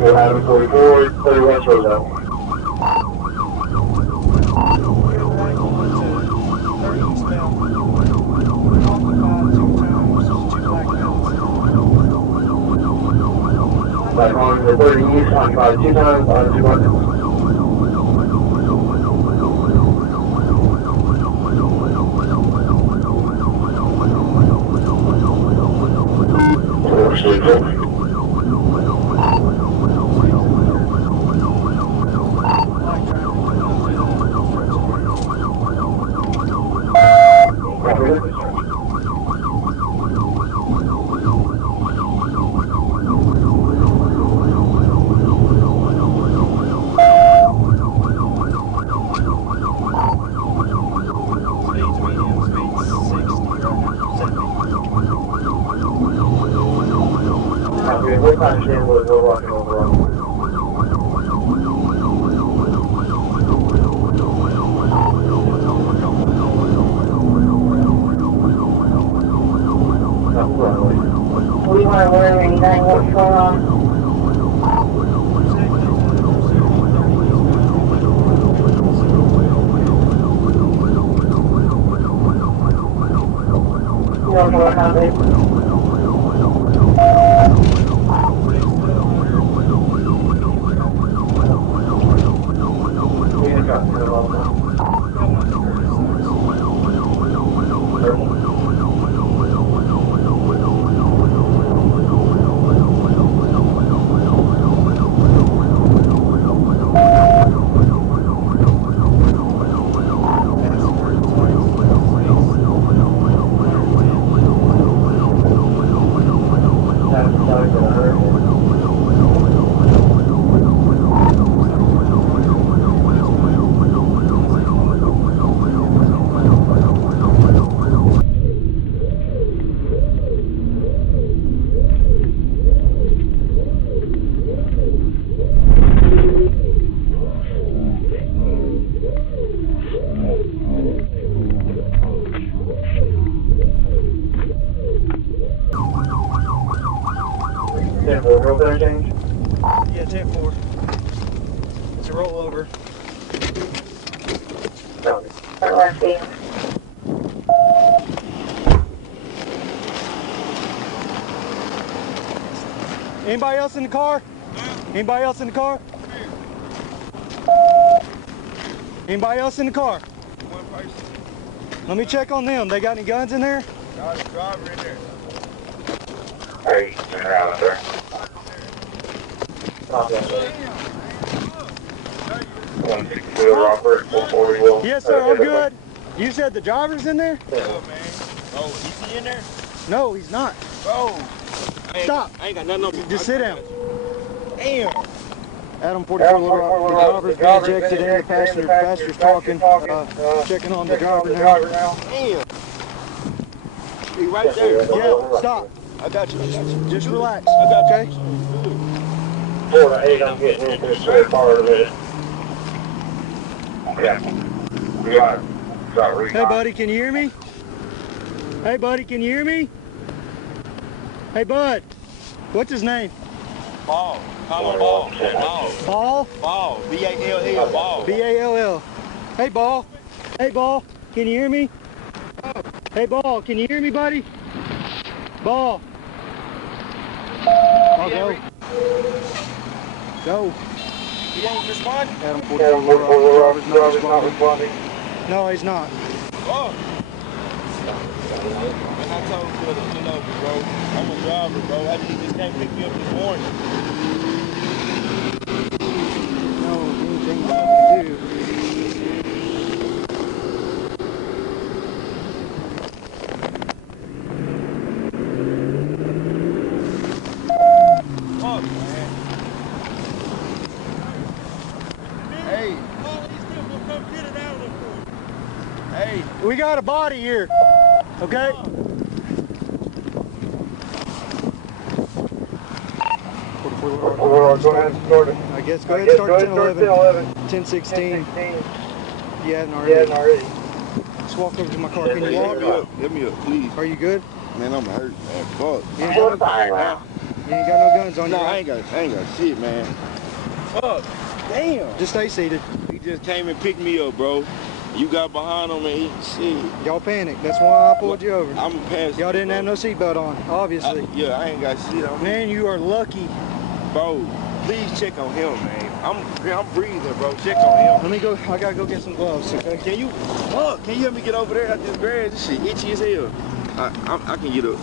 We'll have it 44, clear West Roosevelt. Back on the 30 east, occupied 2 times, on 2 buckets. What kind of shit was we're walking over on? We weren't aware of anything. What's going on? You don't know what happened? Real clear change? Yeah, 10-4. It's a rollover. Anybody else in the car? Anybody else in the car? Anybody else in the car? One person. Let me check on them. They got any guns in there? Got a driver in there. Hey, turn around, sir. Copy that, sir. 160 Robert, 440 Will. Yes, sir, I'm good. You said the driver's in there? Yeah, man. Oh, is he in there? No, he's not. Oh. Stop. I ain't got nothing on me. Just sit down. Damn. Adam 44, the driver's been ejected in, the passenger's talking, checking on the driver now. Damn. He right there. Yeah, stop. I got you. Just relax. I got you. Okay? 4-8, I'm getting into the straight part of it. Okay. We got it. Hey, buddy, can you hear me? Hey, buddy, can you hear me? Hey, bud. What's his name? Ball. Call him Ball. Ball. Ball? Ball. B-A-L-L. Ball. B-A-L-L. Hey, Ball. Hey, Ball. Can you hear me? Hey, Ball. Can you hear me, buddy? Ball. I'll go. Go. He ain't responding? Adam 44, Driver's not responding. No, he's not. Oh. And I told him, you know, bro, I'm a driver, bro. He just can't pick me up this morning. No, anything I can do. Fuck, man. Hey. Hey. We got a body here, okay? Go ahead and start it. I guess go ahead and start 10-11. 10-16. You haven't already. Just walk over to my car. Can you walk? Let me up, please. Are you good? Man, I'm hurt, man. Fuck. Yeah. Go fire now. You ain't got no guns on you, No, right? I ain't got shit, man. Fuck. Damn. Just stay seated. He just came and picked me up, bro. You got behind him and he, shit. Y'all panicked. That's why I pulled you over. I'm past. Y'all didn't have no seatbelt on, obviously. Yeah, I ain't got shit on me. Man, you are lucky. Bro, please check on him, man. I'm breathing, bro. Check on him. Let me go. I gotta go get some gloves, okay? Can you help me get over there at this grass? This shit itchy as hell. I can get up.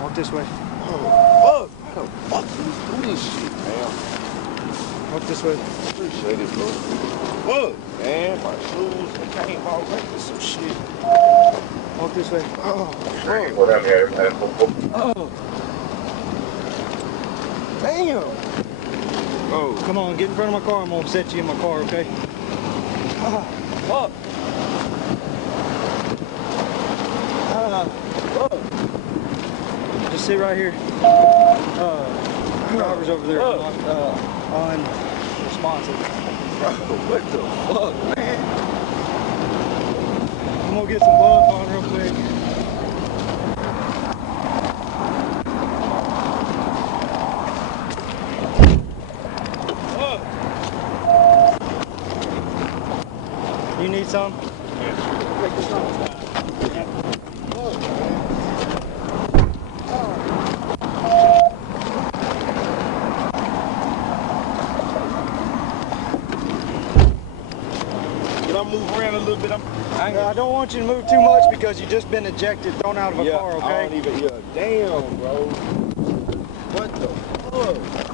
Walk this way. Oh, fuck. How the fuck do you do this shit, man? Walk this way. Appreciate it, bro. Fuck, man. My shoes came off like this some shit. Walk this way. Oh, fuck. Whatever. Oh. Damn. Oh. Come on, get in front of my car. I'm gonna set you in my car, okay? Fuck. Fuck. Just sit right here. Driver's over there. Unresponsive. Bro, what the fuck, man? I'm gonna get some gloves on real quick. You need some? Can I move around a little bit? I don't want you to move too much because you just been ejected, thrown out of a car, okay? I don't even, damn, bro. What the fuck?